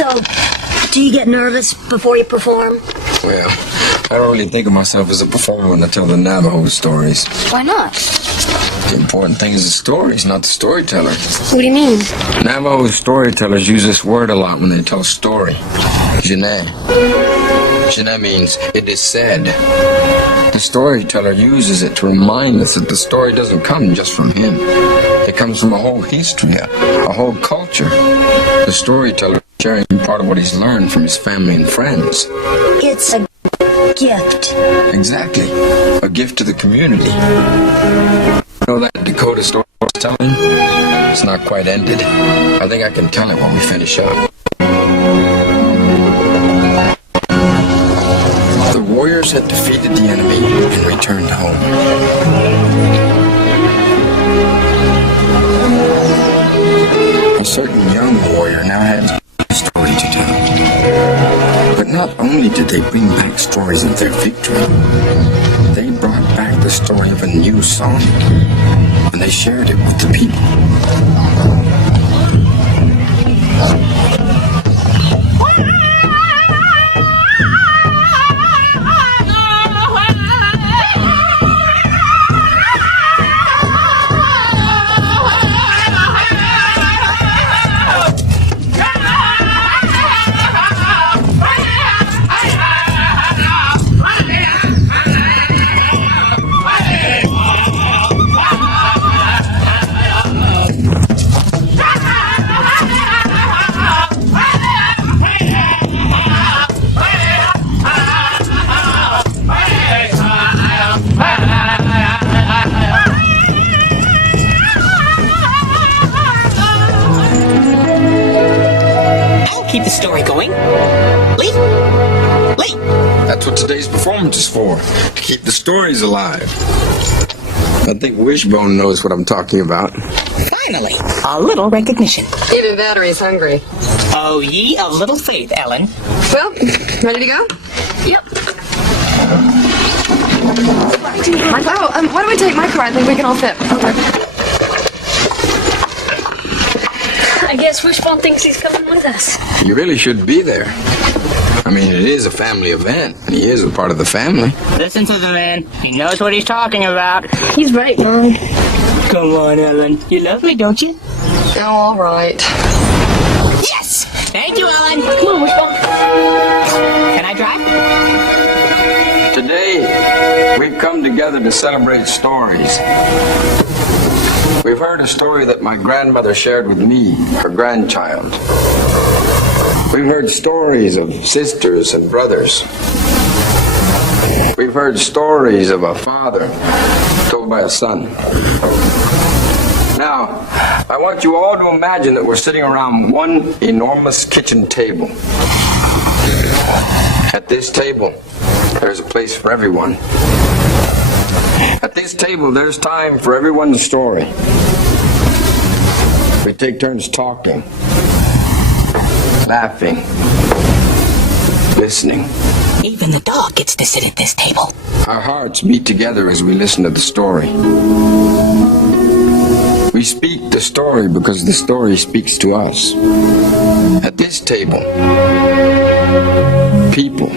So, do you get nervous before you perform? Well, I don't really think of myself as a performer when I tell the Navajo stories. Why not? The important thing is the stories, not the storyteller. What do you mean? Navajo storytellers use this word a lot when they tell a story. Jene. Jene means it is said. The storyteller uses it to remind us that the story doesn't come just from him. It comes from a whole history, a whole culture. The storyteller is sharing part of what he's learned from his family and friends. It's a gift. Exactly. A gift to the community. You know that Dakota story I was telling? It's not quite ended. I think I can tell it when we finish up. The warriors had defeated the enemy and returned home. A certain young warrior now had a story to tell. But not only did they bring back stories of their victory, they brought back the story of a new song, and they shared it with the people. Keep the story going. Lee? That's what today's performance is for, to keep the stories alive. I think Wishbone knows what I'm talking about. Finally, a little recognition. Even Battery's hungry. Oh, ye of little faith, Ellen. Well, ready to go? Yep. Why don't we take my car? I think we can all fit. Okay. I guess Wishbone thinks he's coming with us. You really should be there. I mean, it is a family event, and he is a part of the family. Listen to the man. He knows what he's talking about. He's right, Mom. Come on, Ellen. You love me, don't you? All right. Yes! Thank you, Ellen. Come on, Wishbone. Can I drive? Today, we've come together to celebrate stories. We've heard a story that my grandmother shared with me, her grandchild. We've heard stories of sisters and brothers. We've heard stories of a father told by a son. Now, I want you all to imagine that we're sitting around one enormous kitchen table. At this table, there's a place for everyone. At this table, there's time for everyone's story. We take turns talking, laughing, listening. Even the dog gets to sit at this table. Our hearts beat together as we listen to the story. We speak the story because the story speaks to us. At this table, people,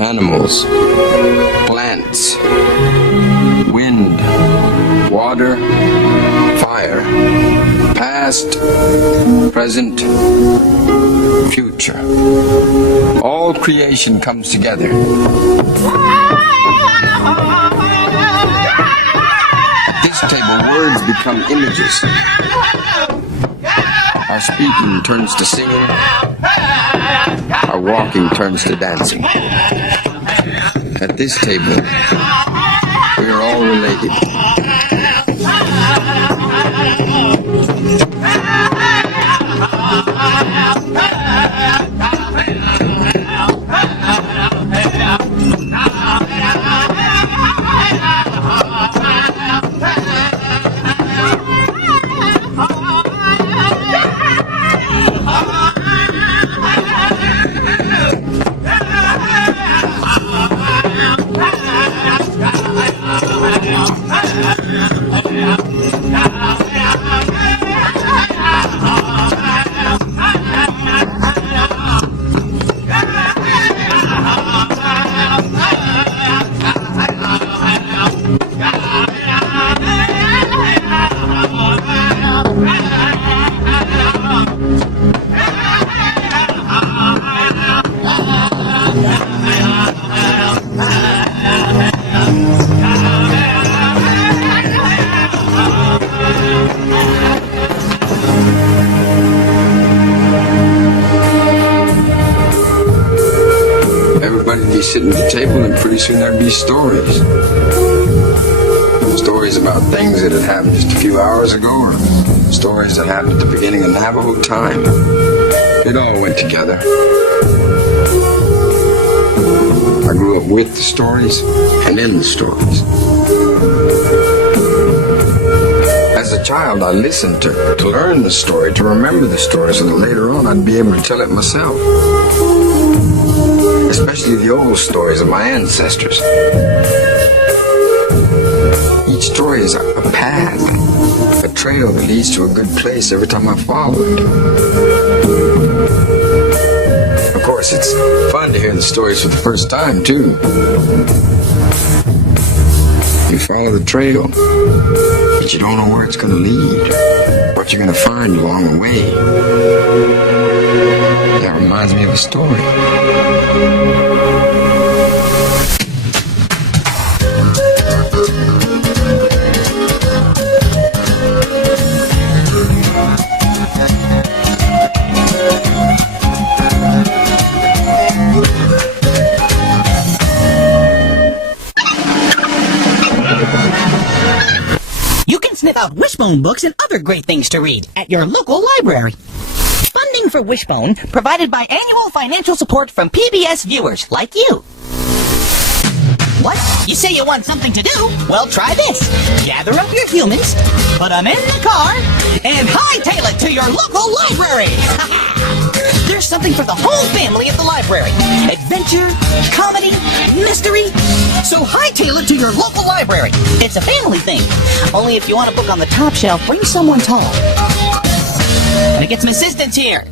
animals, plants, wind, water, fire, past, present, future. All creation comes together. At this table, words become images. Our speaking turns to singing. Our walking turns to dancing. At this table, we are all related. be sitting at the table, and pretty soon there'd be stories. Stories about things that had happened just a few hours ago, or stories that happened at the beginning of Navajo time. It all went together. I grew up with the stories and in the stories. As a child, I listened to learn the story, to remember the story, so that later on I'd be able to tell it myself. Especially the old stories of my ancestors. Each story is a path, a trail that leads to a good place every time I follow it. Of course, it's fun to hear the stories for the first time, too. You follow the trail, but you don't know where it's going to lead, what you're going to find along the way. That reminds me of a story. You can sniff out Wishbone books and other great things to read at your local library. Funding for Wishbone provided by annual financial support from PBS viewers like you. What? You say you want something to do? Well, try this. Gather up your humans, put them in the car, and hightail it to your local library. There's something for the whole family at the library. Adventure, comedy, mystery. So hightail it to your local library. It's a family thing. Only if you want a book on the top shelf, bring someone tall. Let me get some assistance here.